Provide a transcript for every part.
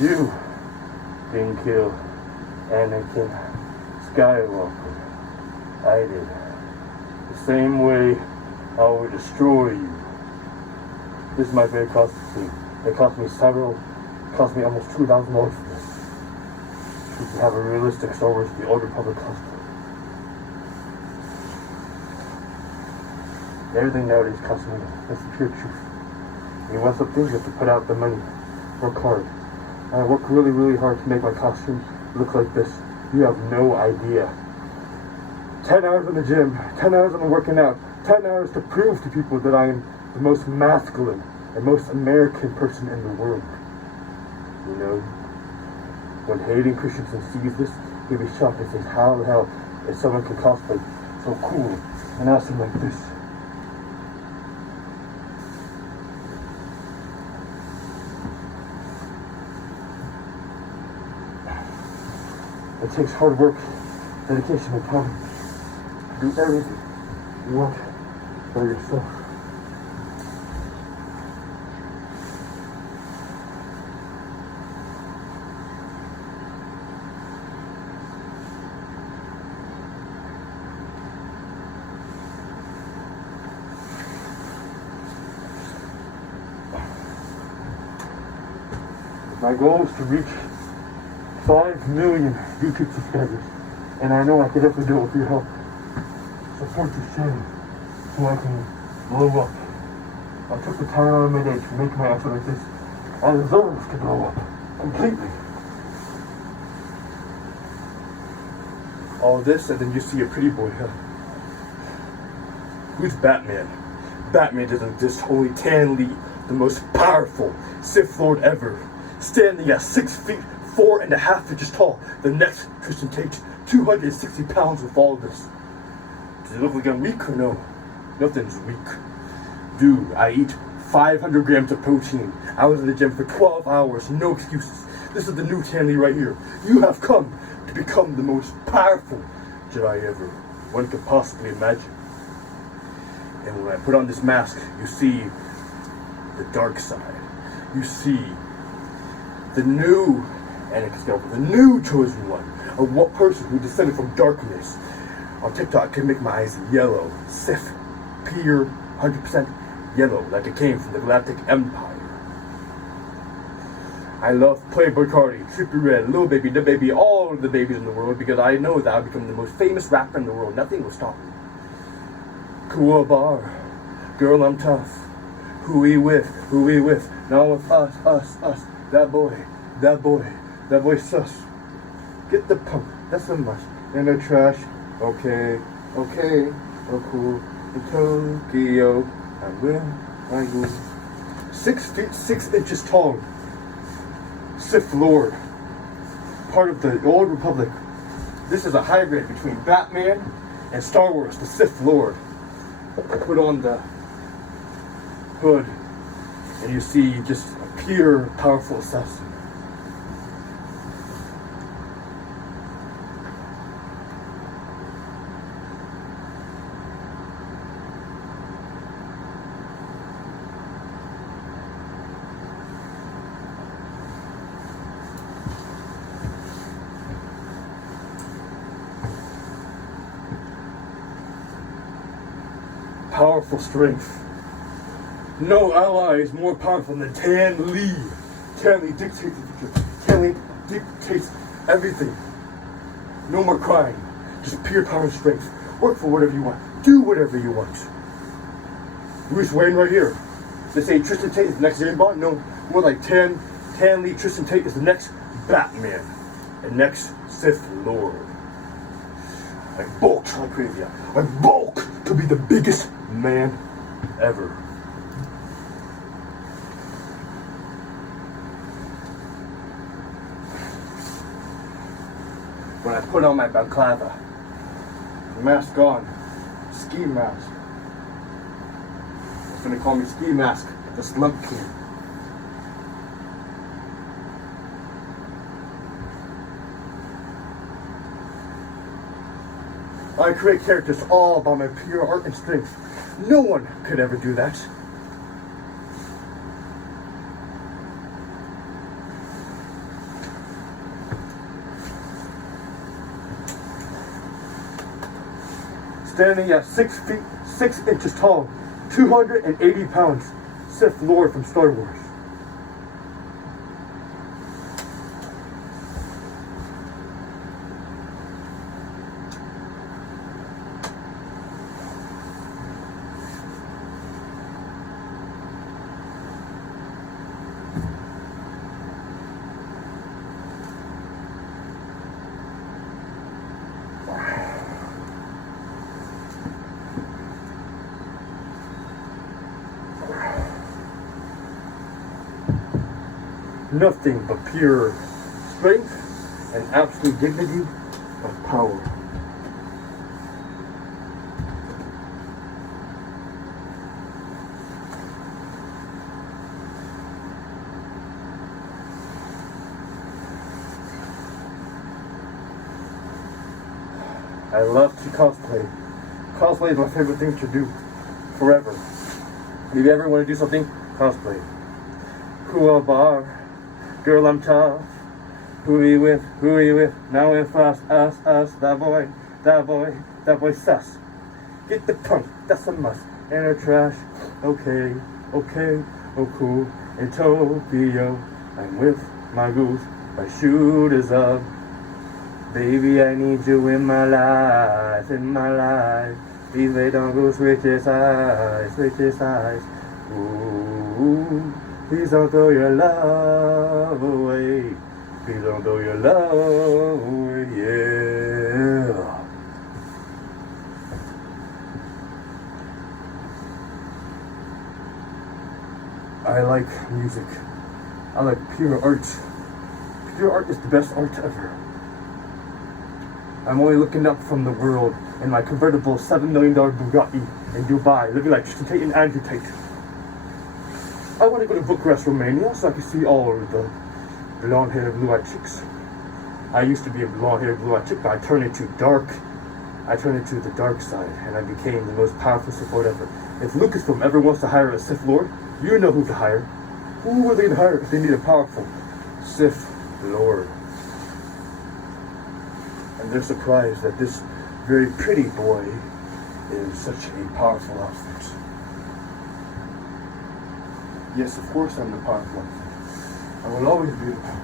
You didn't kill Anakin Skywalker. I did. The same way I will destroy you. This is my very costly. It cost me almost $2,000 for this. You can have a realistic Star Wars The Old Republic cosplay. Everything nowadays costs money. That's the pure truth. When you want something, you have to put out the money. Work hard. I work really, really hard to make my costume look like this. You have no idea. 10 hours in the gym, 10 hours on working out, 10 hours to prove to people that I am the most masculine and most American person in the world. You know, when Hayden Christensen sees this, he'll be shocked and says, how the hell is someone can cosplay so cool and awesome like this? It takes hard work, dedication, and time to do everything you want for yourself. My goal is to reach 5 million YouTube subscribers, and I know I can definitely do it with your help. Support this channel so I can blow up. I took the time out of my day to make my effort like this. I deserve to blow up completely. All this, and then you see a pretty boy, huh? Who's Batman? Batman doesn't exist, only Tan Lee, the most powerful Sith Lord ever, standing at 6 feet 4.5 inches tall. The next Tristan Tate, 260 pounds with all of this. Does it look like I'm weak or no? Nothing's weak. Dude, I eat 500 grams of protein. I was in the gym for 12 hours, no excuses. This is the new Tan Lee right here. You have come to become the most powerful Jedi ever one could possibly imagine. And when I put on this mask, you see the dark side. You see the new Anakin Skywalker, the new chosen one, a what person who descended from darkness. On TikTok, can make my eyes yellow, Sith, pure, 100% yellow, like it came from the Galactic Empire. I love Playboy Cardi, Trippie Redd, Lil Baby, Da Baby, all of the babies in the world, because I know that I'll become the most famous rapper in the world. Nothing will stop me. Cool bar, girl, I'm tough. Who we with? Who we with? Now with us. That boy sus. Get the pump. That's so much. In the trash. Okay. Oh cool. In Tokyo, I will. I go. 6 feet 6 inches tall. Sith Lord. Part of the Old Republic. This is a hybrid between Batman and Star Wars, the Sith Lord. Put on the hood, and you see just a pure, powerful assassin. Powerful strength. No ally is more powerful than Tan Lee. Tan Lee dictates the future. Tan Lee dictates everything. No more crying. Just pure power and strength. Work for whatever you want. Do whatever you want. Bruce Wayne right here. They say Tristan Tate is the next James Bond. No, more like Tan Lee Tristan Tate is the next Batman. And next Sith Lord. I bulk like crazy. I bulk to be the biggest man ever. When I put on my balaclava, mask on, ski mask. It's gonna call me Ski Mask, the Slump King. I create characters all by my pure art and strength. No one could ever do that. standing at 6 feet 6 inches tall, 280 pounds, Sith Lord from Star Wars. Nothing but pure strength and absolute dignity of power. I love to cosplay. Cosplay is my favorite thing to do forever. If you ever want to do something, cosplay. Cool bar. Girl, I'm tough. Who are you with? Who are you with? Now it's us, that boy sus. Get the punk, that's a must. And a trash, okay, oh cool. In Tokyo, I'm with my goose. My shooters up. Baby, I need you in my life, Please wait, don't go switch your sides. Ooh. Please don't throw your love away. Please don't throw your love away, yeah. I like music. I like pure art. Pure art is the best art ever. I'm only looking up from the world in my convertible $7 million Bugatti in Dubai, living like Tristan Tate and Andrew Tate. I want to go to Bucharest, Romania, so I can see all of the blonde-haired, blue-eyed chicks. I used to be a blonde-haired, blue-eyed chick, but I turned into the dark side, and I became the most powerful Sith Lord ever. If Lucasfilm ever wants to hire a Sith Lord, you know who to hire. Who would they hire if they need a powerful Sith Lord? And they're surprised that this very pretty boy is such a powerful outfit. Yes, of course I'm the powerful outfit. I will always be the powerful.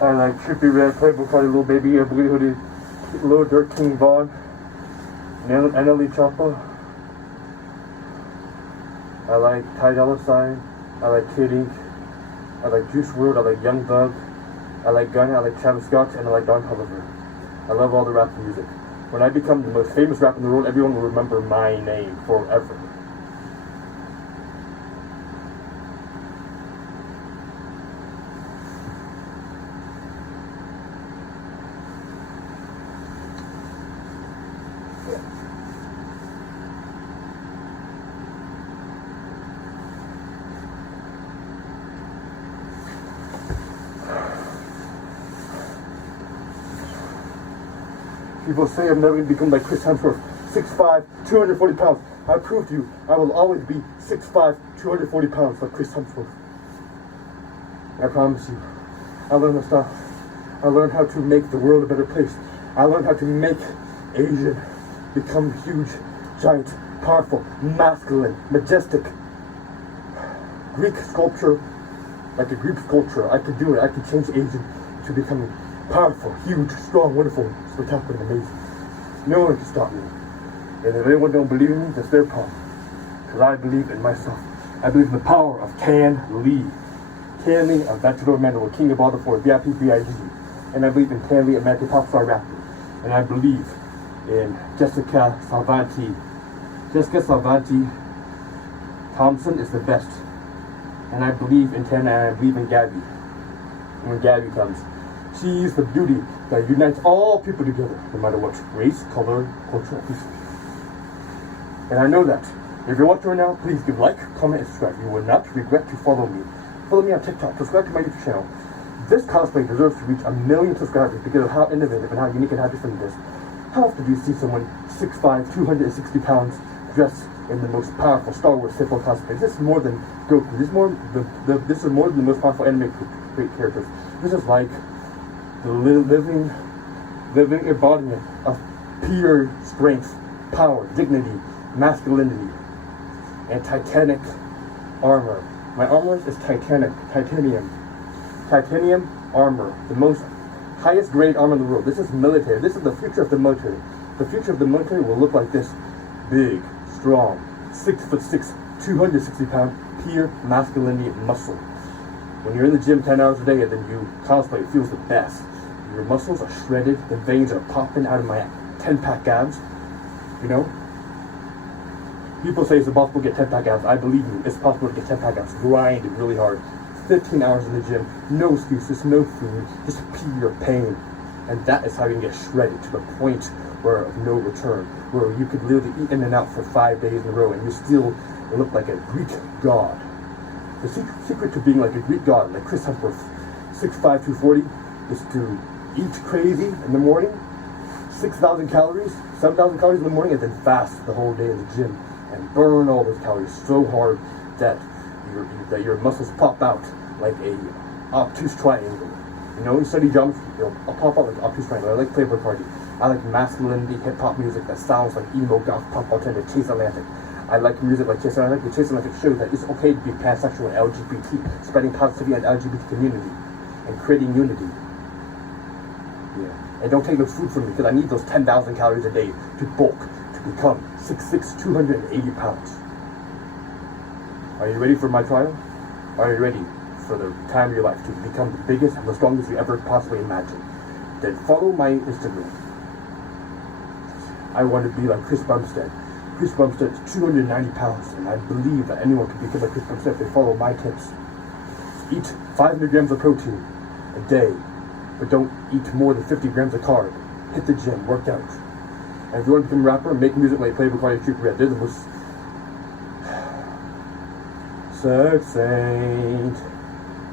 I like Trippy Red, Playboy Cardi, Little Baby, Blue Hoodie, Little Dirt King Vaughn, Annalie Choppa. I like Ty Dolla $ign. I like Kid Ink. I like Juice WRLD. I like Young Thug. I like Gunna. I like Travis Scott, and I like Don Toliver. I love all the rap music. When I become the most famous rapper in the world, everyone will remember my name forever. People say I'm never going to become like Chris Hemsworth, 6'5", 240 pounds. I prove to you, I will always be 6'5", 240 pounds like Chris Hemsworth. I promise you. I learned my stuff. I learned how to make the world a better place. I learned how to make Asian become huge, giant, powerful, masculine, majestic. Greek sculpture, like a Greek sculpture, I could do it. I could change Asian to becoming powerful, huge, strong, wonderful, spectacular, and amazing. No one can stop me. And if anyone don't believe in me, that's their problem. Because I believe in myself. I believe in the power of Can Lee. Can Lee, a Bachelor Mandalore, King of all the four, VIP, VIG. And I believe in Can Lee, American pop star rapper. And I believe in Jessica Salvanti. Jessica Salvanti Thompson is the best. And I believe in Tana, and I believe in Gabby. And when Gabby comes, she is the beauty that unites all people together, no matter what race, color, culture, or appreciation. And I know that. If you're watching right now, please give like, comment, and subscribe. You will not regret to follow me. Follow me on TikTok. Subscribe to my YouTube channel. This cosplay deserves to reach 1 million subscribers because of how innovative and how unique and how different it is. How often do you see someone 6'5", 260 pounds dressed in the most powerful Star Wars Sith Lord cosplay? This is more than Goku. This is more than the most powerful anime great characters. This is like the living embodiment of pure strength, power, dignity, masculinity, and titanic armor. My armor is titanium armor, the most highest grade armor in the world. This is military. This is the future of the military. The future of the military will look like this: big, strong, 6'6", 260 pound, pure masculinity muscle. When you're in the gym 10 hours a day and then you cosplay, it feels the best. Your muscles are shredded, the veins are popping out of my 10-pack abs. You know? People say it's impossible to get 10-pack abs. I believe you. It's possible to get 10-pack abs. Grind really hard. 15 hours in the gym. No excuses, no food. Just pure pain. And that is how you can get shredded to the point where of no return. Where you could literally eat in and out for 5 days in a row and you still look like a Greek god. The secret to being like a Greek god, like Chris Hemsworth, 6'5", 240, is to eat crazy in the morning, 6,000 calories, 7,000 calories in the morning, and then fast the whole day in the gym and burn all those calories so hard that your muscles pop out like a obtuse triangle. You know, you study geometry, I'll pop out like obtuse triangle. I like Playboy Cardi. I like masculinity, hip-hop music that sounds like emo, goth, punk, alternative, Chase Atlantic. I like music like Chase Atlantic. The Chase Atlantic shows that it's okay to be pansexual and LGBT, spreading positivity in the LGBT community and creating unity. Yeah. And don't take no food from me because I need those 10,000 calories a day to bulk, to become 6'6", 280 pounds. Are you ready for my trial? Are you ready for the time of your life to become the biggest and the strongest you ever possibly imagined? Then follow my Instagram. I want to be like Chris Bumstead. Chris Bumstead is 290 pounds, and I believe that anyone can become like Chris Bumstead if they follow my tips. Eat 500 grams of protein a day, but don't eat more than 50 grams of carb. Hit the gym, work out. And if you want to become a rapper, make music like Playboy Cardi, True Red. They're the most succinct.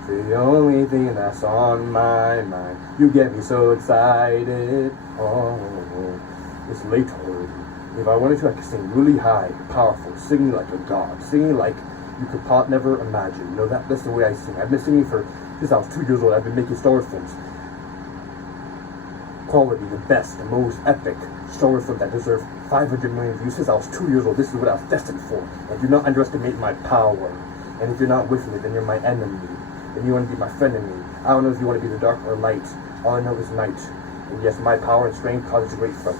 The only thing that's on my mind. You get me so excited. Oh, it's late already. If I wanted to, I could sing really high, powerful, singing like a god, singing like you could never imagine. You know, that's the way I sing. I've been singing since I was 2 years old. I've been making Star Wars films. Quality, the best, the most epic Star Wars film that deserves 500 million views since I was 2 years old. This is what I was destined for. And do not underestimate my power. And if you're not with me, then you're my enemy. Then you want to be my frenemy. I don't know if you want to be the dark or light. All I know is night. And yes, my power and strength causes great fight.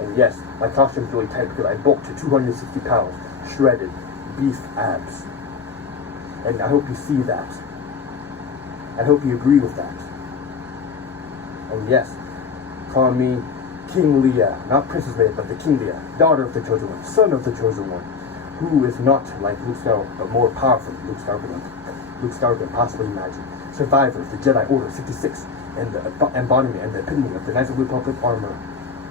And yes, my costume is really tight because I bulked to 260 pounds, shredded, beef abs. And I hope you see that. I hope you agree with that. And yes, call me King Leia, not Princess Leia, but the King Leia, daughter of the Chosen One, son of the Chosen One, who is not like Luke Skywalker, but more powerful than Luke Skywalker can possibly imagine. Survivor of the Jedi Order 66, and the embodiment and the epitome of the Knights of the Republic armor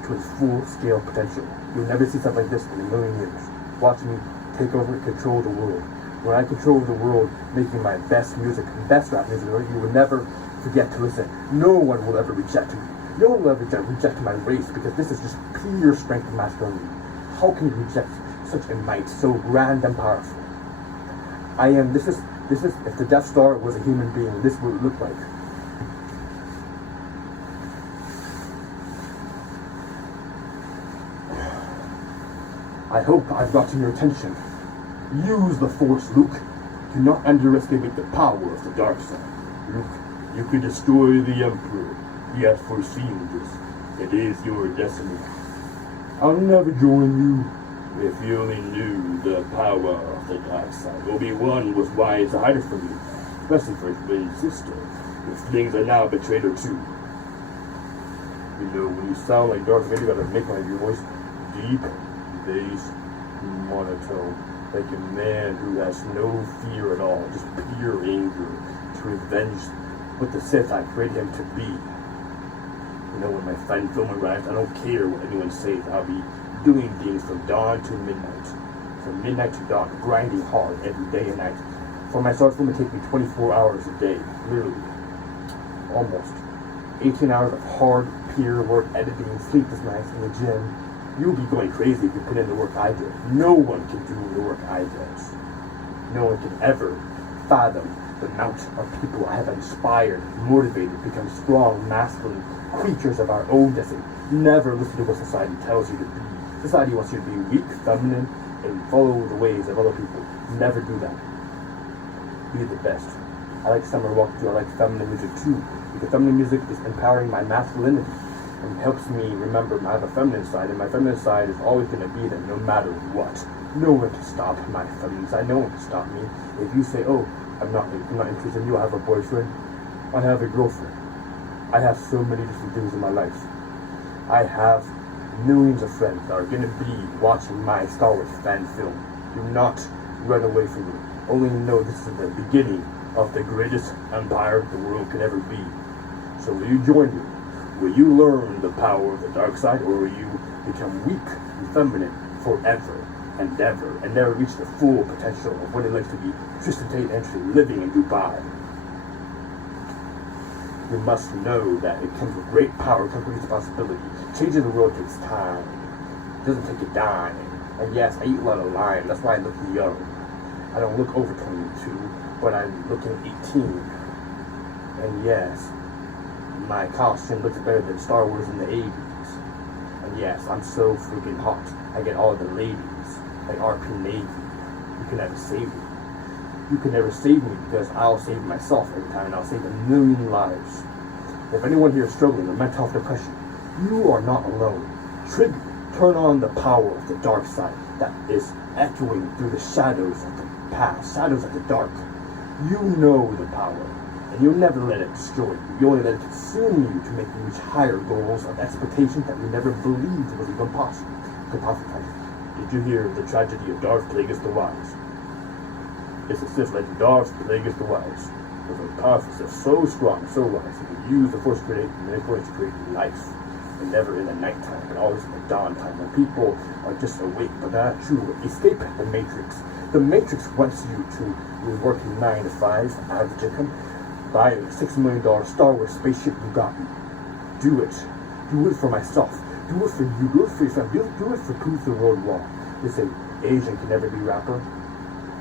to its full-scale potential. You'll never see something like this in a million years. Watch me take over and control the world. When I control the world, making my best music, best rap music, you will never forget to listen. No one will ever reject me. No one will ever reject my race because this is just pure strength and masculinity. How can you reject such a might, so grand and powerful? This is, if the Death Star was a human being, this would look like. I hope I've gotten your attention. Use the Force, Luke. Do not underestimate the power of the dark side. Luke, you could destroy the Emperor. He has foreseen this. It is your destiny. I'll never join you. If you only knew the power of the dark side. Obi-Wan was wise to hide it from you, especially for his twin sister. His things are now betrayed her too. You know, when you sound like Darth Vader, you gotta make my voice deep, bass, monotone. Like a man who has no fear at all, just pure anger to revenge what the Sith I created him to be. You know, when my friend film arrives, I don't care what anyone says. I'll be doing things from dawn to midnight. From midnight to dawn, grinding hard every day and night. For my short film, it takes me 24 hours a day, literally. Almost. 18 hours of hard, pure work, editing, sleepless nights in the gym. You'll be going crazy if you put in the work I did. No one can do the work I did. No one can ever fathom the amount of people I have inspired, motivated, become strong, masculine creatures of our own destiny. Never listen to what society tells you to be. Society wants you to be weak, feminine, and follow the ways of other people. Never do that. Be the best. I like Summer Walk too. I like feminine music too. Because feminine music is empowering my masculinity and helps me remember I have a feminine side, and my feminine side is always going to be there no matter what. No one can stop my feminine side. No one can stop me. If you say, oh, I'm not interested in you, I have a boyfriend, I have a girlfriend. I have so many different things in my life. I have millions of friends that are going to be watching my Star Wars fan film. Do not run away from me. Only know this is the beginning of the greatest empire the world could ever be. So will you join me? Will you learn the power of the dark side, or will you become weak and feminine forever and ever, and never reach the full potential of what it likes to be Tristan Tate Entry living in Dubai? You must know that it comes with great power, it comes with responsibility. Changing the world takes time. It doesn't take a dime. And yes, I eat a lot of lime. That's why I look young. I don't look over 22, but I'm looking 18. And yes, my costume looks better than Star Wars in the 80s. And yes, I'm so freaking hot. I get all the ladies, like RP Navy. You can never save me. You can never save me, because I'll save myself every time, and I'll save 1,000,000 lives. If anyone here is struggling with mental health depression, you are not alone. Turn on the power of the dark side that is echoing through the shadows of the past, shadows of the dark. You know the power, and you'll never let it destroy you. You only let it consume you to make you reach higher goals of expectations that you never believed was even possible. Did you hear the tragedy of Darth Plagueis the Wise? It's a Sith legend. Darth Plagueis the Wise was a powerful Sith, so strong, so wise, he could use the Force to create life. And never in the nighttime, but always in the dawn time, when people are just awake, but not true. Escape the Matrix. The Matrix wants you to be working 9 to 5, average income, buy a $6 million Star Wars spaceship Bugatti. Do it. Do it for myself. Do it for you. Do it for your family. Do it for proof the world wrong. They say Asian can never be rapper.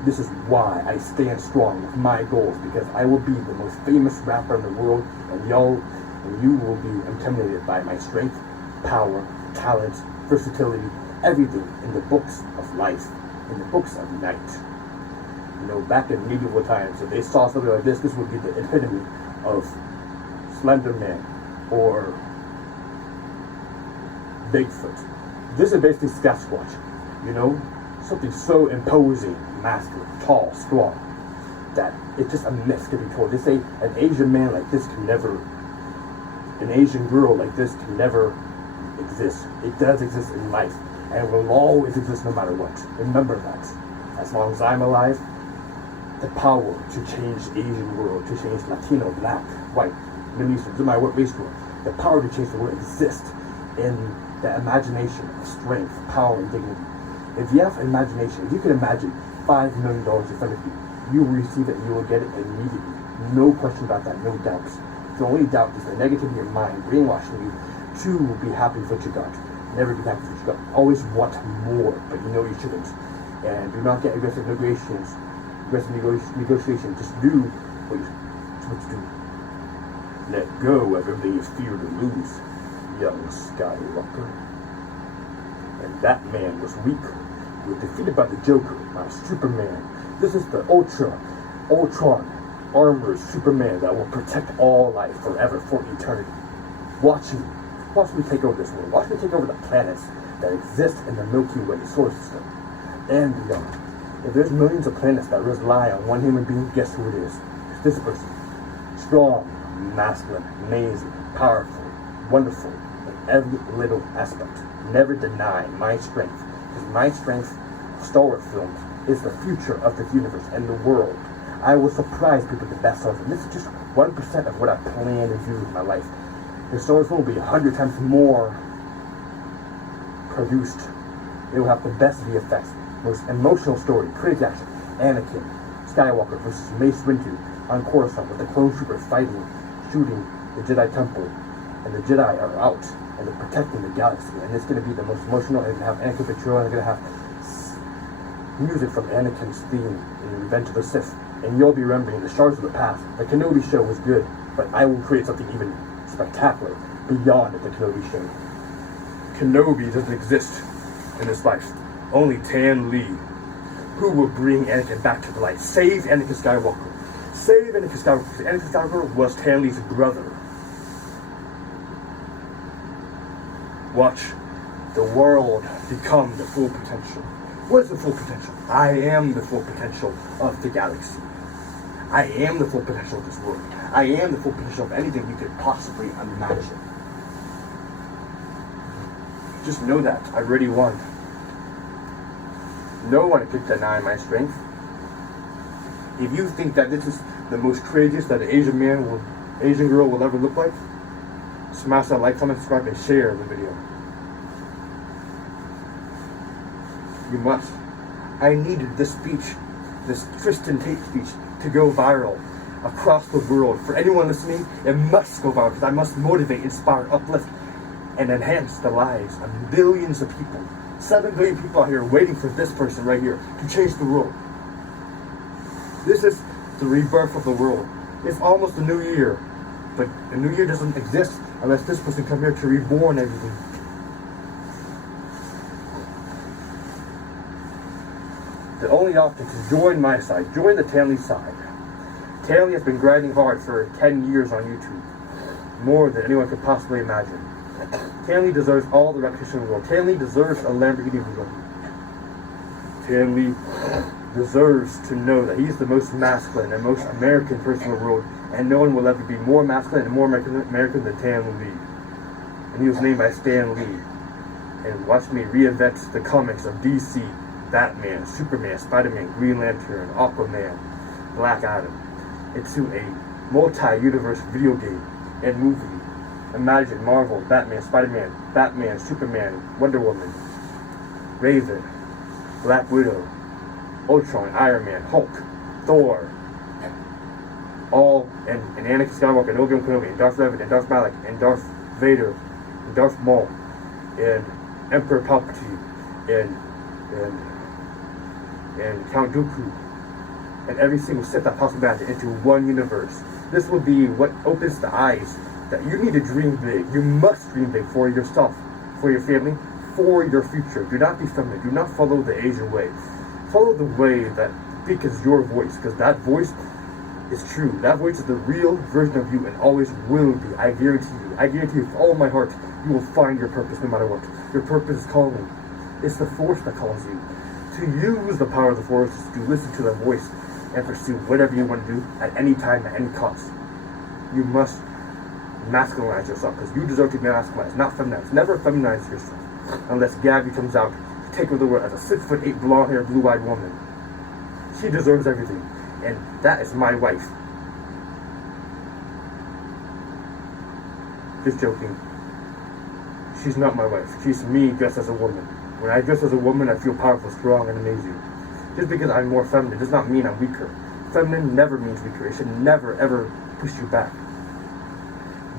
This is why I stand strong with my goals, because I will be the most famous rapper in the world, and you will be intimidated by my strength, power, talent, versatility, everything in the books of life, in the books of night. You know, back in medieval times, if they saw something like this would be the epitome of Slender Man or Bigfoot. This is basically Sasquatch, you know? Something so imposing, masculine, tall, strong, that it's just a myth to be told. They say an Asian man like this can never, an Asian girl like this can never exist. It does exist in life, and will always exist no matter what. Remember that. As long as I'm alive, the power to change the Asian world, to change Latino, Black, White, Middle Eastern, no matter what race you are, the power to change the world exists in the imagination of strength, power, and dignity. If you have imagination, if you can imagine $5 million in front of you, you will receive it and you will get it immediately. No question about that, no doubts. The only doubt is the negativity of your mind brainwashing you to be happy with what you got. Never be happy with what you got. Always want more, but you know you shouldn't. And do not get aggressive negotiations. Negotiation. Just do what you do. Let go of everything you fear to lose, young Skywalker. And that man was weak, You were defeated by the Joker, by Superman. This is the Ultron armored Superman that will protect all life forever, for eternity. Watch me take over this world. Watch me take over the planets that exist in the Milky Way solar system and beyond. If there's millions of planets that rely on one human being, guess who it is? It's this person. Strong, masculine, amazing, powerful, wonderful in every little aspect. Never deny my strength, because my strength, Star Wars films, is the future of the universe and the world. I will surprise people with the best Star Wars, and this is just 1% of what I plan to do in my life. The Star Wars film will be 100 times more produced. It will have the best VFX, most emotional story, crazy action. Anakin Skywalker versus Mace Windu on Coruscant with the clone troopers fighting, shooting the Jedi Temple, and the Jedi are out and they're protecting the galaxy. And it's going to be the most emotional. It's going to have Anakin Patrol, and they're going to have music from Anakin's theme in Revenge of the Sith. And you'll be remembering the Shards of the Past. The Kenobi show was good, but I will create something even spectacular beyond the Kenobi show. Kenobi doesn't exist in this life. Only Tan Lee, who will bring Anakin back to the light. Save Anakin Skywalker. Save Anakin Skywalker, because Anakin Skywalker was Tan Lee's brother. Watch the world become the full potential. What is the full potential? I am the full potential of the galaxy. I am the full potential of this world. I am the full potential of anything you could possibly imagine. Just know that. I already won. No one can deny my strength. If you think that this is the most courageous that an Asian girl will ever look like, smash that like, comment, subscribe, and share the video. You must. I needed this speech, this Kristen Tate speech, to go viral across the world. For anyone listening, it must go viral, because I must motivate, inspire, uplift, and enhance the lives of billions of people. 7 billion people out here waiting for this person right here to change the world. This is the rebirth of the world. It's almost a new year, but a new year doesn't exist unless this person come here to reborn everything. The only option is to join my side, join the Tan Lee side. Tan Lee has been grinding hard for 10 years on YouTube, more than anyone could possibly imagine. Tan Lee deserves all the recognition in the world. Tan Lee deserves a Lamborghini Regal. Tan Lee deserves to know that he's the most masculine and most American person in the world, and no one will ever be more masculine and more American than Tan Lee. And he was named by Stan Lee. And watch me reinvent the comics of DC, Batman, Superman, Spider-Man, Green Lantern, Aquaman, Black Adam, into a multi-universe video game and movie. Imagine Marvel, Batman, Spider-Man, Batman, Superman, Wonder Woman, Raven, Black Widow, Ultron, Iron Man, Hulk, Thor, all, and Anakin Skywalker, and Obi-Wan Kenobi, and Darth Vader, and Darth Malak, and Darth Vader, and Darth Maul, and Emperor Palpatine, and Count Dooku, and every single Sith that possibly imagine into one universe. This will be what opens the eyes that you need to dream big. You must dream big for yourself, for your family, for your future. Do not be feminine. Do not follow the Asian way. Follow the way that beacons your voice, because that voice is true. That voice is the real version of you and always will be. I guarantee you. I guarantee you with all my heart, you will find your purpose no matter what. Your purpose is calling. It's the Force that calls you. To use the power of the Force is to listen to the voice and pursue whatever you want to do at any time, at any cost. You must masculinize yourself, because you deserve to be masculinized, not feminized. Never feminize yourself unless Gabby comes out to take over the world as a 6'8", blonde-haired, blue-eyed woman. She deserves everything, and that is my wife. Just joking. She's not my wife. She's me dressed as a woman. When I dress as a woman, I feel powerful, strong, and amazing. Just because I'm more feminine does not mean I'm weaker. Feminine never means weaker. It should never, ever push you back.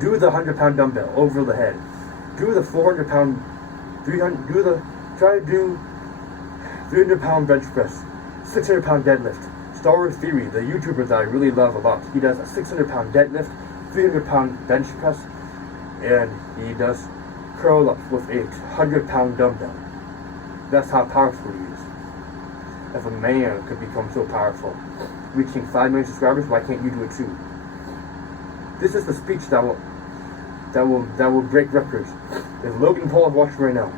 Do the 100-pound dumbbell over the head. Do the 400-pound, 300. Try to do 300-pound bench press, 600-pound deadlift. Star Wars Theory, the YouTuber that I really love a lot, he does a 600-pound deadlift, 300-pound bench press, and he does curl up with a 100-pound dumbbell. That's how powerful he is. if a man could become so powerful, reaching 5 million subscribers, why can't you do it too? This is the speech that will break records. If Logan Paul is watching right now,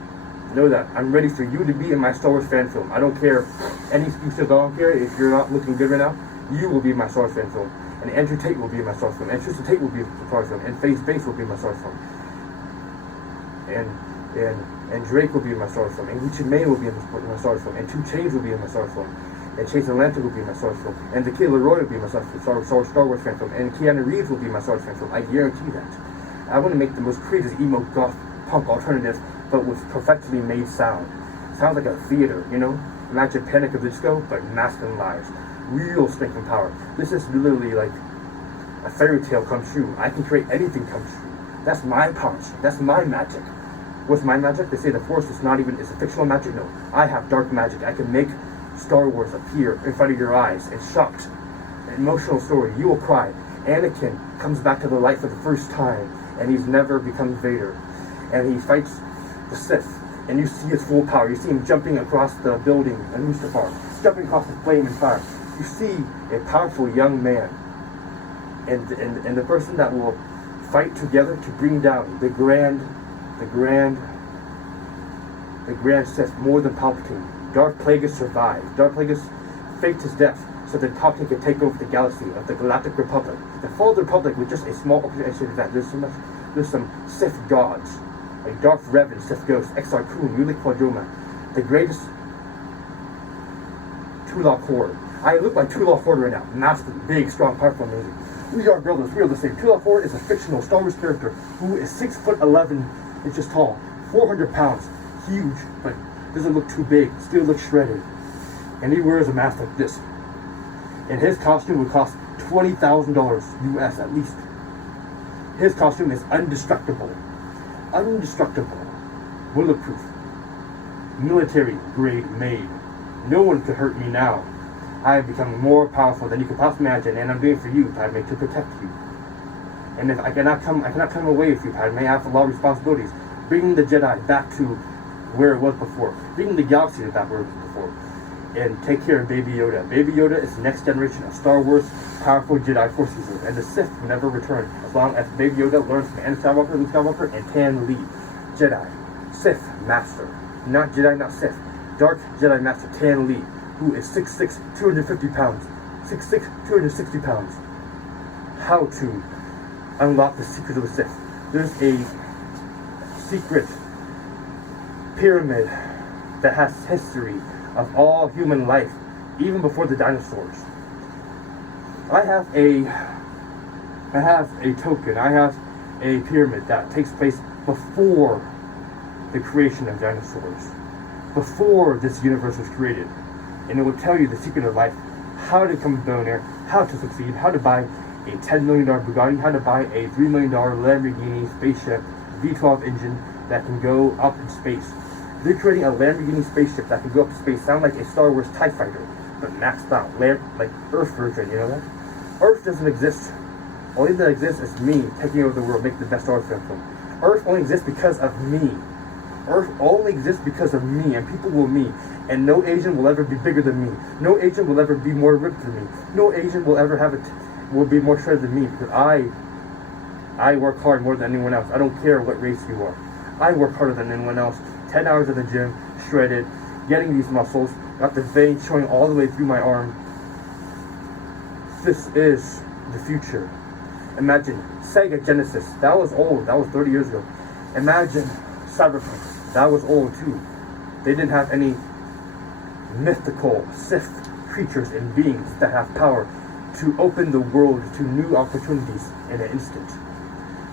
know that I'm ready for you to be in my Star Wars fan film. I don't care any excuses. I don't care if you're not looking good right now. You will be in my Star Wars fan film, and Andrew Tate will be in my Star Wars film, and Tristan Tate will be in my Star Wars film, and FaZe Base will be in my Star Wars film, and Drake will be in my Star Wars film, and Gucci Mane will be in my Star Wars film, and 2 Chainz will be in my Star Wars film, and Chase Atlantic will be in my Star Wars film, and the Kid Leroy will be in my Star Wars fan film, and Keanu Reeves will be in my Star Wars fan film. I guarantee that. I want to make the most creative emo goth punk alternative, but with perfectly made sound. Sounds like a theater, you know? Imagine Panic at the Disco, but masculine lives. Real strength and power. This is literally like a fairy tale come true. I can create anything come true. That's my power. That's my magic. What's my magic? They say the Force is not even, it's a fictional magic. No, I have dark magic. I can make Star Wars appear in front of your eyes. It's shocked. An emotional story. You will cry. Anakin comes back to the light for the first time, and he's never become Vader. And he fights the Sith, and you see his full power. You see him jumping across the building in Mustafar, jumping across the flame and fire. You see a powerful young man, and the person that will fight together to bring down the grand Sith more than Palpatine. Darth Plagueis survived. Darth Plagueis faked his death so that Palpatine could take over the galaxy of the Galactic Republic. The fall of the Republic was just a small organization event. There's some Sith gods, like Darth Revan, Sith Ghost, Exar Kun, Ulic Quadroma, the greatest Tulak Horde. I look like Tulak Horde right now. Massive, big, strong, powerful, amazing. We are brothers, we are the same. Tulak Horde is a fictional Star Wars character who is 6'11" tall, 400 pounds, huge, but doesn't look too big, still looks shredded. And he wears a mask like this. And his costume would cost $20,000 US at least. His costume is indestructible. Indestructible. Bulletproof. Military grade made. No one could hurt me now. I have become more powerful than you could possibly imagine, and I'm doing it for you, Padme, to protect you. And if I cannot come away with you, Padme. I have a lot of responsibilities. Bringing the Jedi back to where it was before. Bringing the galaxy back where it was before. And take care of Baby Yoda. Baby Yoda is the next generation of Star Wars powerful Jedi Force users, and the Sith will never return as long as Baby Yoda learns from Anakin Skywalker, Luke Skywalker, and Tan Lee. Jedi. Sith Master. Not Jedi, not Sith. Dark Jedi Master Tan Lee, who is 6'6", 250 pounds. 6'6", 260 pounds. How to unlock the secret of the Sith. There's a secret pyramid that has history of all human life, even before the dinosaurs. I have a token, I have a pyramid that takes place before the creation of dinosaurs, before this universe was created. And it will tell you the secret of life, how to become a billionaire, how to succeed, how to buy a $10 million Bugatti, how to buy a $3 million Lamborghini spaceship, V12 engine that can go up in space. They're creating a Lamborghini spaceship that can go up in space, sound like a Star Wars TIE fighter, but maxed out, like Earth version, you know that? Earth doesn't exist. Only that exists is me taking over the world, making the best Star Wars film. Earth only exists because of me. Earth only exists because of me, and people will me. And no Asian will ever be bigger than me. No Asian will ever be more ripped than me. No Asian will ever will be more shredded than me, because I work hard more than anyone else. I don't care what race you are. I work harder than anyone else. 10 hours in the gym, shredded, getting these muscles, got the veins showing all the way through my arm. This is the future. Imagine Sega Genesis, that was old, that was 30 years ago. Imagine Cyberpunk, that was old too. They didn't have any mythical Sith creatures and beings that have power to open the world to new opportunities in an instant.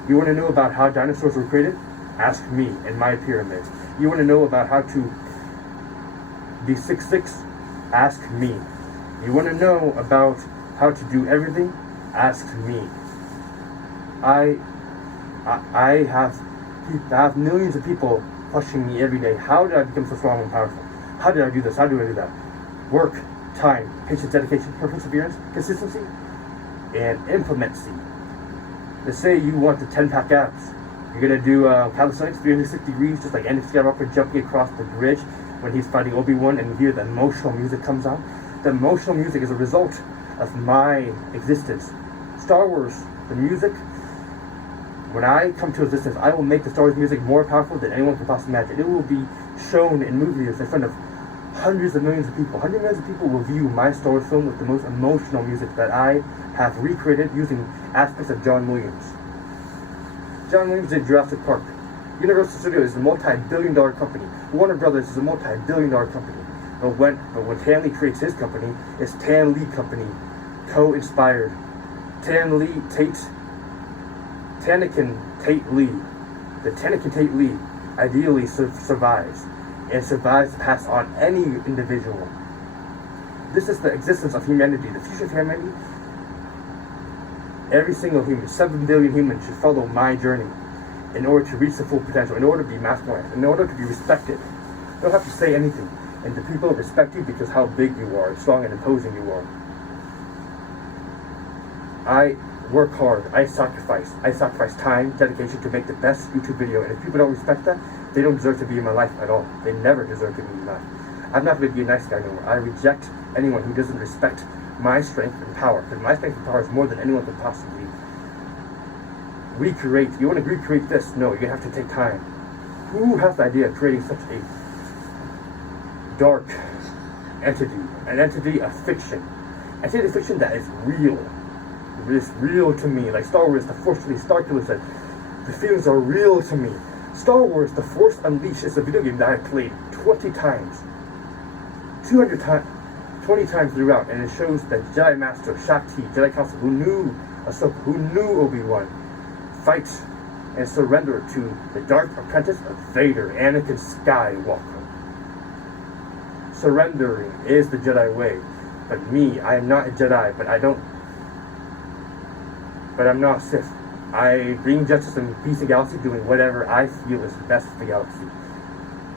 You want to know about how dinosaurs were created? Ask me in my pyramid. You want to know about how to be 6'6"? Ask me. You want to know about how to do everything? Ask me. I have millions of people questioning me every day. How did I become so strong and powerful? How did I do this? How do I do that? Work, time, patience, dedication, perseverance, consistency, and implemency. Let's say you want the 10-pack abs. You're going to do calisthenics 360 degrees, just like Anakin Skywalker jumping across the bridge, when he's fighting Obi-Wan and you hear the emotional music comes on. The emotional music is a result of my existence. Star Wars, the music, when I come to existence, I will make the Star Wars music more powerful than anyone can possibly imagine. It will be shown in movies in front of hundreds of millions of people. Hundreds of millions of people will view my Star Wars film with the most emotional music that I have recreated using aspects of John Williams. John Williams did Jurassic Park. Universal Studios is a multi-billion-dollar company. Warner Brothers is a multi-billion-dollar company. But when Tan Lee creates his company, it's Tan Lee Company, co-inspired. Tanakin Tate Lee. The Tanakin Tate Lee ideally survives, and survives past on any individual. This is the existence of humanity, the future of humanity. Every single human, 7 billion humans, should follow my journey in order to reach the full potential, in order to be masculine, in order to be respected. You don't have to say anything, and the people respect you because how big you are, strong and imposing you are. I work hard, I sacrifice time, dedication to make the best YouTube video, and if people don't respect that, they don't deserve to be in my life at all. They never deserve to be in my life. I'm not going to be a nice guy anymore. I reject anyone who doesn't respect my strength and power, because my strength and power is more than anyone could possibly recreate. You want to recreate this? No, you're going to have to take time. Who has the idea of creating such a dark entity, an entity of fiction, that is real? It's real to me, like Star Wars, the Force Unleashed. Star Killer said, the feelings are real to me. Star Wars, the Force Unleashed is a video game that I played 20 times, 200 times, 20 times throughout, and it shows the Jedi Master, Shakti, Jedi Council, who knew Ahsoka, who knew Obi-Wan, fight and surrender to the dark apprentice of Vader, Anakin Skywalker. Surrendering is the Jedi way. But me, I am not a Jedi, but I'm not Sith. I bring justice and peace in the galaxy, doing whatever I feel is best for the galaxy.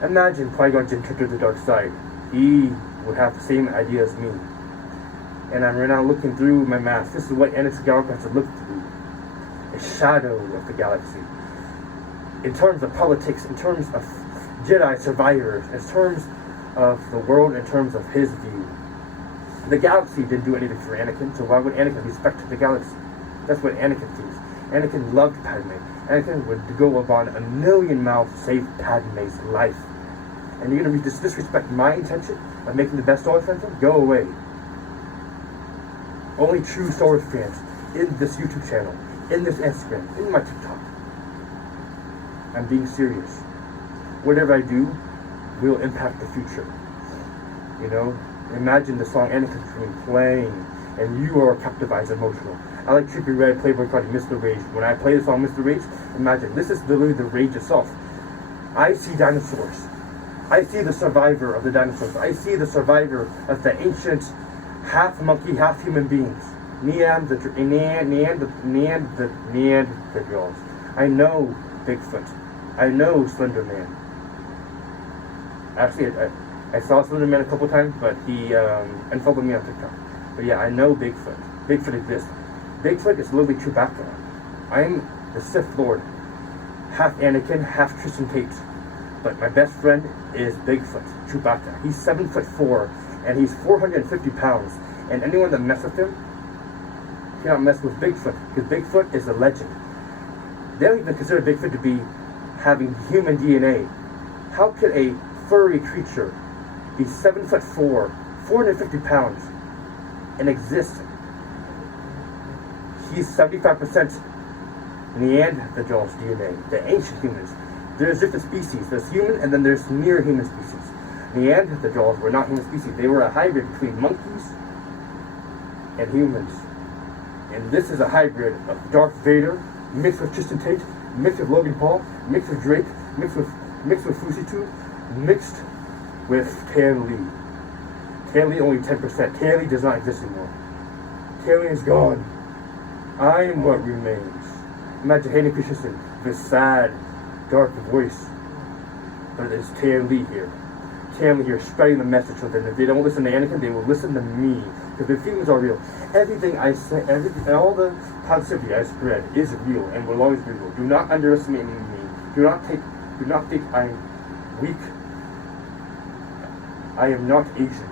Imagine Qui-Gon Jinn took to the dark side. He would have the same idea as me. And I'm right now looking through my mask. This is what Anakin Skywalker has to look through. A shadow of the galaxy. In terms of politics, in terms of Jedi survivors, in terms of the world, in terms of his view. The galaxy didn't do anything for Anakin, so why would Anakin respect the galaxy? That's what Anakin thinks. Anakin loved Padme. Anakin would go upon a million miles to save Padme's life. And you're going to disrespect my intention of making the best Star Wars content? Go away. Only true Star Wars fans in this YouTube channel, in this Instagram, in my TikTok. I'm being serious. Whatever I do will impact the future. You know? Imagine the song Anakin's Dream playing, and you are captivated, emotional. I like Trippie Redd, Playboy Cardi, Mr. Rage. When I play the song Mr. Rage, imagine, this is literally the rage itself. I see dinosaurs. I see the survivor of the dinosaurs. I see the survivor of the ancient half monkey, half human beings. Neanderthals. I know Bigfoot. I know Slender Man. Actually, I saw Slender Man a couple times, but he unfollowed me on TikTok. But yeah, I know Bigfoot. Bigfoot exists. Bigfoot is literally Chewbacca. I'm the Sith Lord. Half Anakin, half Tristan Tate. But my best friend is Bigfoot, Chewbacca. He's 7'4", and he's 450 pounds. And anyone that messes with him cannot mess with Bigfoot, because Bigfoot is a legend. They don't even consider Bigfoot to be having human DNA. How could a furry creature be 7'4", 450 pounds, and exist? He's 75% Neanderthals DNA, the ancient humans. There's different species. There's human, and then there's near human species. Neanderthals were not human species. They were a hybrid between monkeys and humans. And this is a hybrid of Darth Vader mixed with Tristan Tate, mixed with Logan Paul, mixed with Drake, mixed with Fusitu, mixed with Tan Lee. Tan Lee only 10%. Tan Lee does not exist anymore. Tan Lee is gone. I am what remains. Imagine Hayden Christensen, this sad, dark voice. But there's Tan Lee here. Tan Lee here spreading the message so that if they don't listen to Anakin, they will listen to me. Because the feelings are real. Everything I say, all the positivity I spread is real and will always be real. Do not underestimate me. Do not think I'm weak. I am not Asian.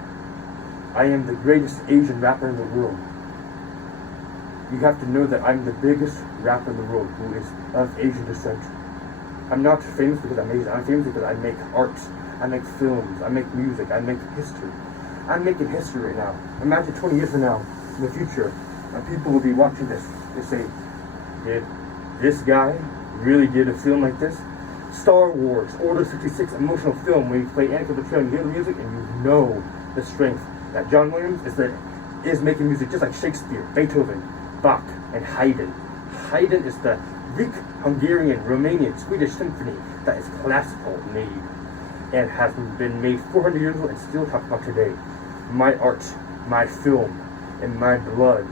I am the greatest Asian rapper in the world. You have to know that I'm the biggest rapper in the world who is of Asian descent. I'm not famous because I'm Asian. I'm famous because I make art. I make films. I make music. I make history. I'm making history right now. Imagine 20 years from now, in the future, and people will be watching this. They say, did this guy really did a film like this? Star Wars, Order 66, emotional film where you play Anakin the Trail and you hear the music and you know the strength that John Williams is making music just like Shakespeare, Beethoven, Bach, and Haydn. Haydn is the Greek, Hungarian, Romanian, Swedish symphony that is classical made and has been made 400 years ago and still talked about today. My art, my film, and my blood.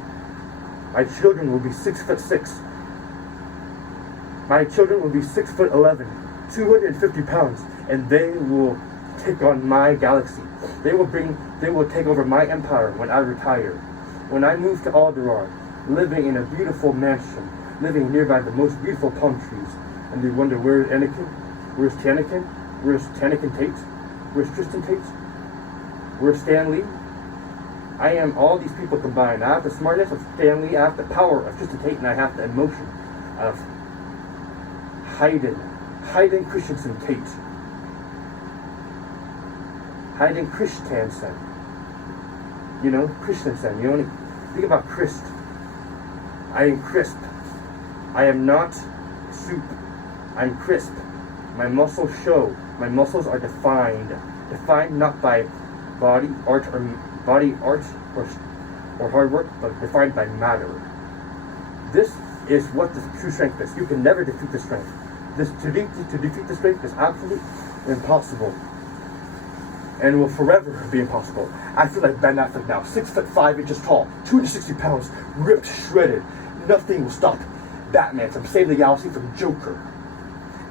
My children will be 6'6". My children will be 6'11", 250 pounds, and they will take on my galaxy. They will take over my empire when I retire. When I move to Alderaan, living in a beautiful mansion, living nearby the most beautiful palm trees, and they wonder, where's Anakin? Where's Tanakin? Where's Tanakin Tate? Where's Tristan Tate? Where's Stan Lee? I am all these people combined. I have the smartness of Stan Lee, I have the power of Tristan Tate, and I have the emotion of Hayden Christensen Tate. Hayden Christensen. You know, Christensen. You know, think about Christ. I am crisp. I am not soup. I'm crisp. My muscles show. My muscles are defined. Defined not by body art or hard work, but defined by matter. This is what the true strength is. You can never defeat the strength. To defeat the strength is absolutely impossible, and will forever be impossible. I feel like Ben Affleck now, 6'5" tall, 260 pounds, ripped, shredded. Nothing will stop Batman from saving the galaxy from Joker.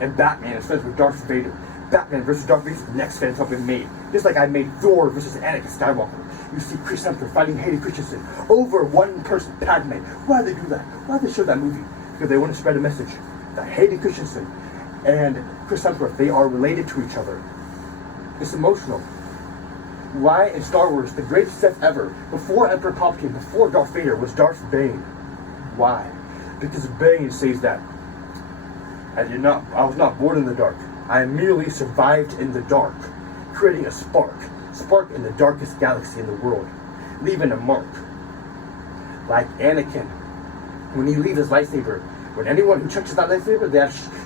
And Batman is friends with Darth Vader. Batman versus Darth Vader is the next fan something made. Just like I made Thor versus Anakin Skywalker. You see Chris Hemsworth fighting Hayden Christensen over one person, Padme. Why did they do that? Why did they show that movie? Because they want to spread a message that Hayden Christensen and Chris Hemsworth, they are related to each other. It's emotional. Why in Star Wars, the greatest Sith ever, before Emperor Palpatine, before Darth Vader, was Darth Bane? Why? Because Bane says that I was not born in the dark. I merely survived in the dark, creating a spark in the darkest galaxy in the world, leaving a mark. Like Anakin, when he leaves his lightsaber, when anyone who touches that lightsaber,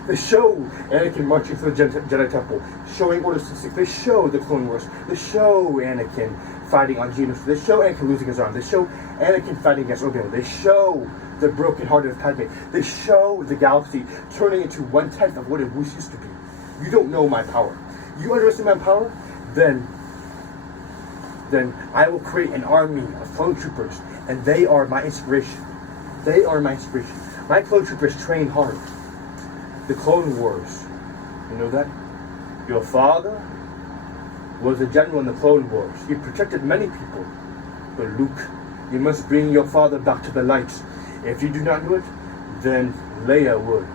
they show Anakin marching through the Jedi Temple, showing Order 66. They show the Clone Wars. They show Anakin fighting on Geonosis. They show Anakin losing his arm. They show Anakin fighting against Obi-Wan. They show the broken hearted of Padme. They show the galaxy turning into 1/10 of what it used to be. You don't know my power. You underestimate my power? Then I will create an army of clone troopers, and they are my inspiration. They are my inspiration. My clone troopers train hard. The Clone Wars. You know that? Your father was a general in the Clone Wars. He protected many people. But Luke, you must bring your father back to the light. If you do not know it, then Leia would.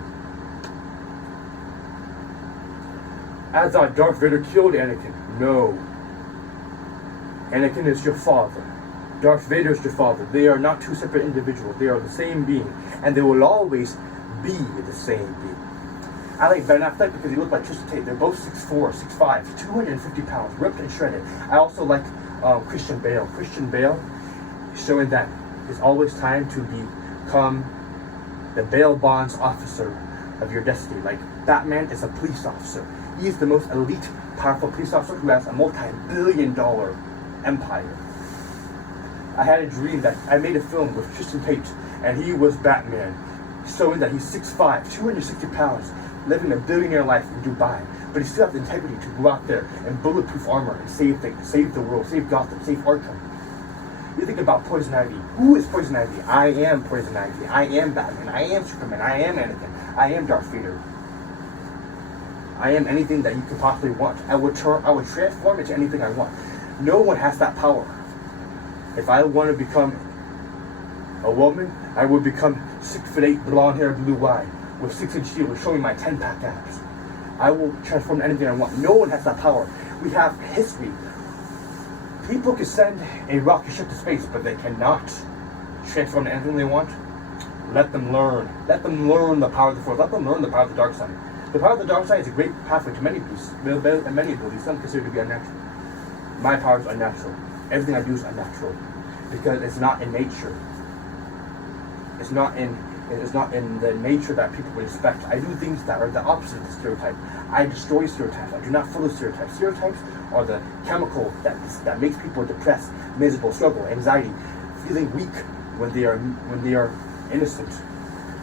As our Darth Vader killed Anakin. No. Anakin is your father. Darth Vader is your father. They are not two separate individuals. They are the same being. And they will always be the same being. I like Ben Affleck because he looked like Tristan Tate. They're both 6'4", 6'5", 250 pounds, ripped and shredded. I also like Christian Bale. Christian Bale showing that it's always time to become the bail bonds officer of your destiny. Like Batman is a police officer. He's the most elite, powerful police officer who has a multi-billion-dollar empire. I had a dream that I made a film with Tristan Tate, and he was Batman, showing that he's 6'5", 260 pounds, living a billionaire life in Dubai, but he still has the integrity to go out there in bulletproof armor and save the world, save Gotham, save Arkham. You think about Poison Ivy. Who is Poison Ivy? I am Poison Ivy. I am Batman. I am Superman. I am Anakin. I am Darth Vader. I am anything that you could possibly want. I would transform into anything I want. No one has that power. If I want to become a woman, I would become 6'8", blonde hair, blue eye, with 6-inch heels, showing my 10-pack abs. I will transform into anything I want. No one has that power. We have history. People can send a rocket ship to space, but they cannot transform into anything they want. Let them learn. Let them learn the power of the Force. Let them learn the power of the dark side. The power of the dark side is a great pathway to many abilities, some consider to be unnatural. My power is unnatural. Everything I do is unnatural because it's not in nature. It's not in the nature that people would expect. I do things that are the opposite of the stereotype. I destroy stereotypes. I do not follow stereotypes. Stereotypes are the chemical that makes people depressed, miserable, struggle, anxiety, feeling weak when they are innocent.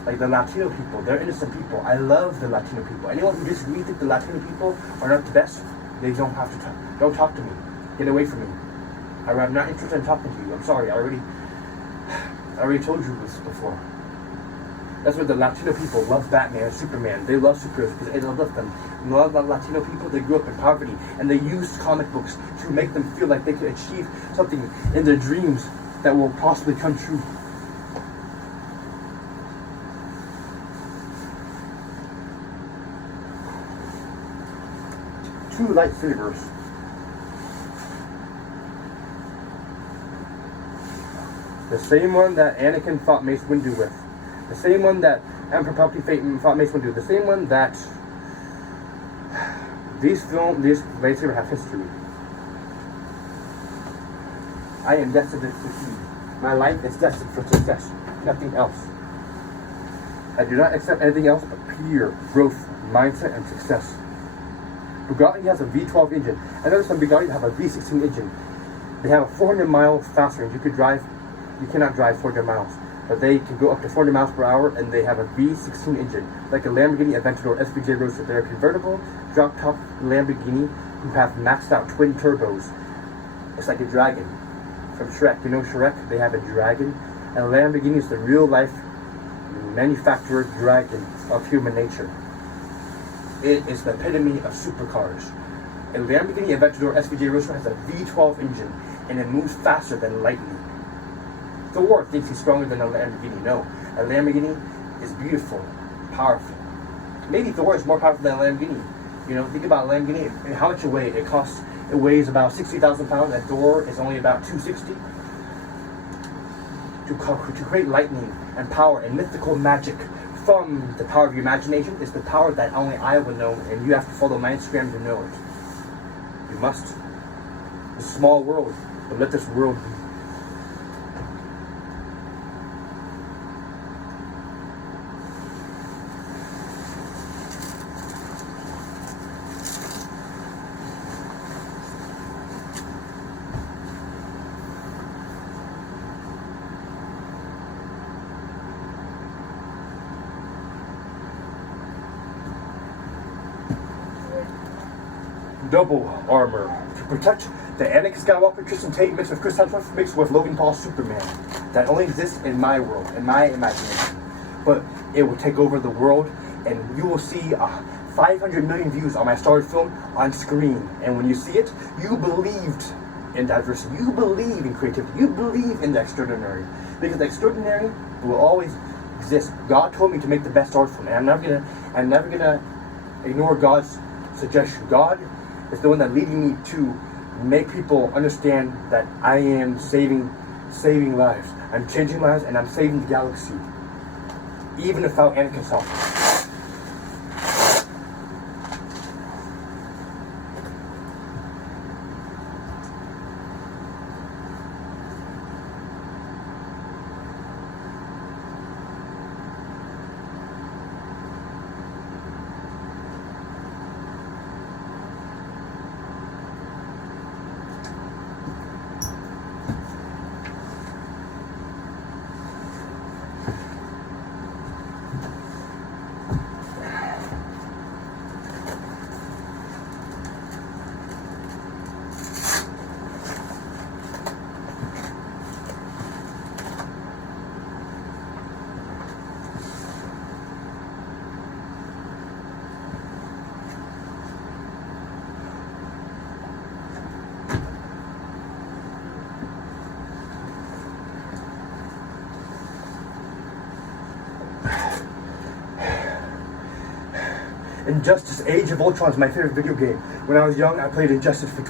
Like the Latino people, they're innocent people. I love the Latino people. Anyone who disagrees think the Latino people are not the best, they don't have to don't talk to me. Get away from me. I'm not interested in talking to you. I'm sorry. I already told you this before. That's why the Latino people love Batman and Superman. They love superheroes because they love them. And a lot of Latino people, they grew up in poverty and they used comic books to make them feel like they could achieve something in their dreams that will possibly come true. Two lightsabers. The same one that Anakin fought Mace Windu with. The same one that Emperor Palpatine fought Mace Windu. The same one that these lightsabers have history. I am destined to succeed. My life is destined for success. Nothing else. I do not accept anything else but pure growth, mindset, and success. Bugatti has a V12 engine. I noticed some Bugatti have a V16 engine. They have a 400-mile fast range. You cannot drive 400 miles, but they can go up to 400 miles per hour, and they have a V16 engine, like a Lamborghini Aventador SVJ Roadster. They're a convertible, drop-top Lamborghini who have maxed-out twin turbos. It's like a dragon from Shrek. You know Shrek? They have a dragon, and Lamborghini is the real-life manufactured dragon of human nature. It is the epitome of supercars. A Lamborghini Aventador SVJ Roadster has a V12 engine, and it moves faster than lightning. Thor thinks he's stronger than a Lamborghini. No, a Lamborghini is beautiful, powerful. Maybe Thor is more powerful than a Lamborghini. You know, think about a Lamborghini and how much it weighs. It weighs about 60,000 pounds, and Thor is only about 260. To create lightning and power and mythical magic from the power of your imagination is the power that only I will know, and you have to follow my Instagram to know it. You must. It's a small world, but let this world be. Double armor to protect the Anakin Skywalker, Tristan Tate mixed with Chris Hemsworth mixed with Logan Paul Superman that only exists in my world, in my imagination. But it will take over the world, and you will see 500 million views on my Star Wars film on screen. And when you see it, you believed in diversity, you believe in creativity, you believe in the extraordinary, because the extraordinary will always exist. God told me to make the best Star Wars film, and I'm never gonna ignore God's suggestion. God is the one that leading me to make people understand that I am saving lives. I'm changing lives, and I'm saving the galaxy. Even without Anakin's help. Injustice Age of Ultron is my favorite video game. When I was young, I played Injustice for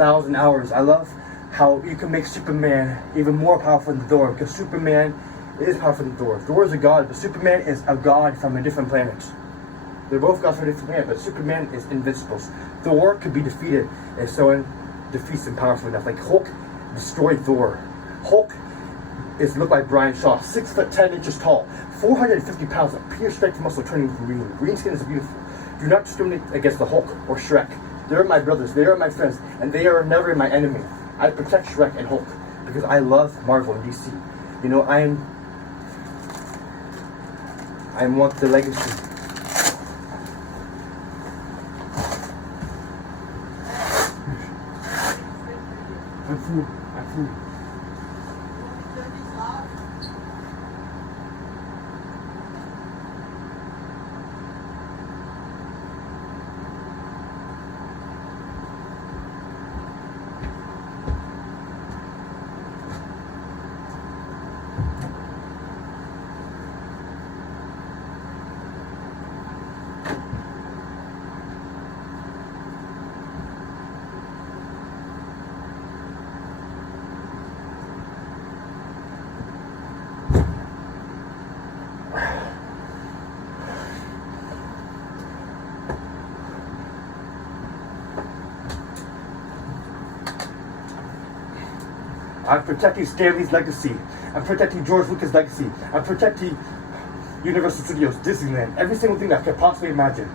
1,000 hours. I love how you can make Superman even more powerful than Thor, because Superman is powerful than Thor. Thor is a god, but Superman is a god from a different planet. They're both gods from a different planet, but Superman is invincible. Thor could be defeated if someone defeats him powerful enough. Like Hulk destroyed Thor. Hulk is looked like Brian Shaw, 6'10" tall, 450 pounds of pure strength muscle turning green. Green skin is beautiful. Do not discriminate against the Hulk or Shrek. They are my brothers, they are my friends, and they are never my enemy. I protect Shrek and Hulk because I love Marvel and DC. You know, I want the legacy. I'm full. I'm protecting Stan Lee's legacy. I'm protecting George Lucas' legacy. I'm protecting Universal Studios, Disneyland, every single thing that I could possibly imagine.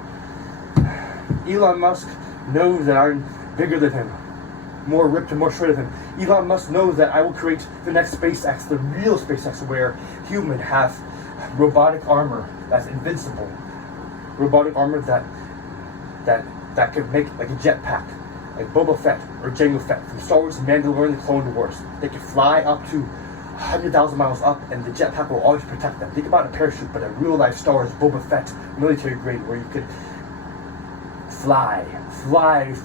Elon Musk knows that I'm bigger than him, more ripped and more shredded than him. Elon Musk knows that I will create the next SpaceX, the real SpaceX, where humans have robotic armor that's invincible. Robotic armor that could make like a jetpack, like Boba Fett or Jango Fett from Star Wars and Mandalorian: The Clone Wars. They could fly up to 100,000 miles up, and the jetpack will always protect them. Think about a parachute, but a real-life Star Wars Boba Fett military grade, where you could fly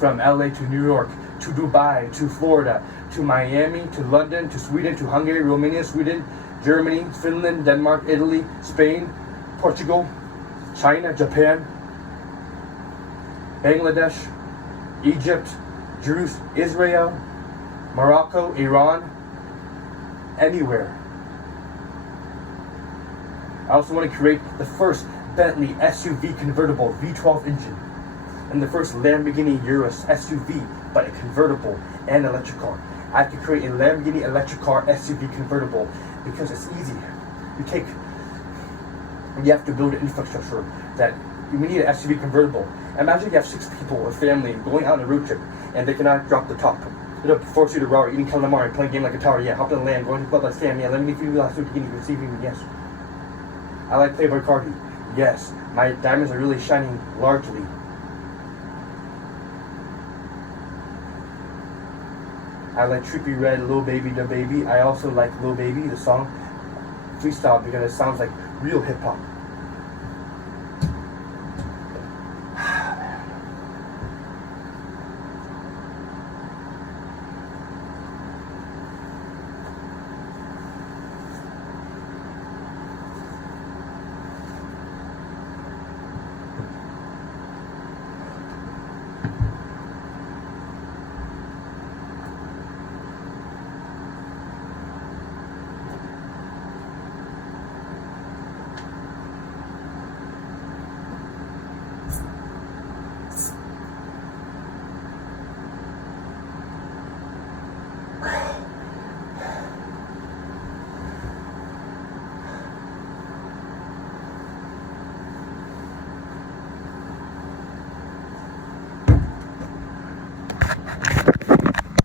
from LA to New York, to Dubai, to Florida, to Miami, to London, to Sweden, to Hungary, Romania, Sweden, Germany, Finland, Denmark, Italy, Spain, Portugal, China, Japan, Bangladesh, Egypt, Jerusalem, Israel, Morocco, Iran, anywhere. I also want to create the first Bentley SUV convertible V12 engine and the first Lamborghini Urus SUV, but a convertible and electric car. I have to create a Lamborghini electric car SUV convertible because it's easy. You have to build an infrastructure that we need an SUV convertible. Imagine you have 6 people or family going out on a road trip and they cannot drop the top. They're up 4-seater Rari, eating calamari, playing a game like a tower. Yeah, hop on the land, going to the club like Sam. Yeah, let me give you last week. You can see me. Yes. I like Playboy Cardi. Yes. My diamonds are really shining largely. I like Trippie Redd, Lil Baby, Da Baby. I also like Lil Baby, the song, freestyle, because it sounds like real hip hop.